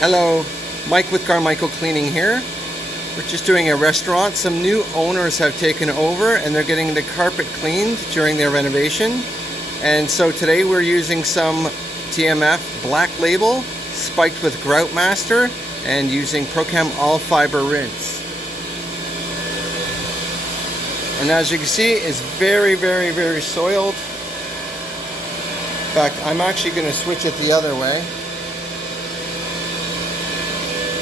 Hello, Mike with Carmichael Cleaning here. We're just doing a restaurant. Some new owners have taken over and they're getting the carpet cleaned during their renovation. And so today we're using some TMF Black Label spiked with Grout Master and using Prochem All Fiber Rinse. And as you can see, it's very soiled. In fact, I'm actually going to switch it the other way.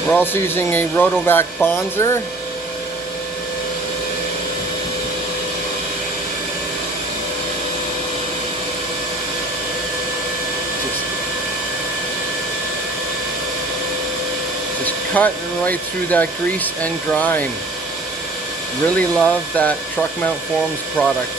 We're also using a Rotovac Bonzer. Just cut right through that grease and grime. Really love that Truck Mount Forms product.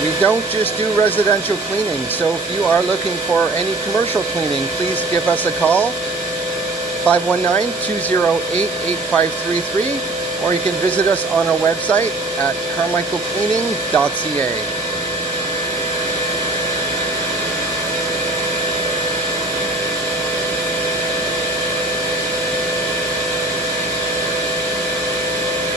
We don't just do residential cleaning, so if you are looking for any commercial cleaning, please give us a call, 519-208-8533, or you can visit us on our website at carmichaelcleaning.ca.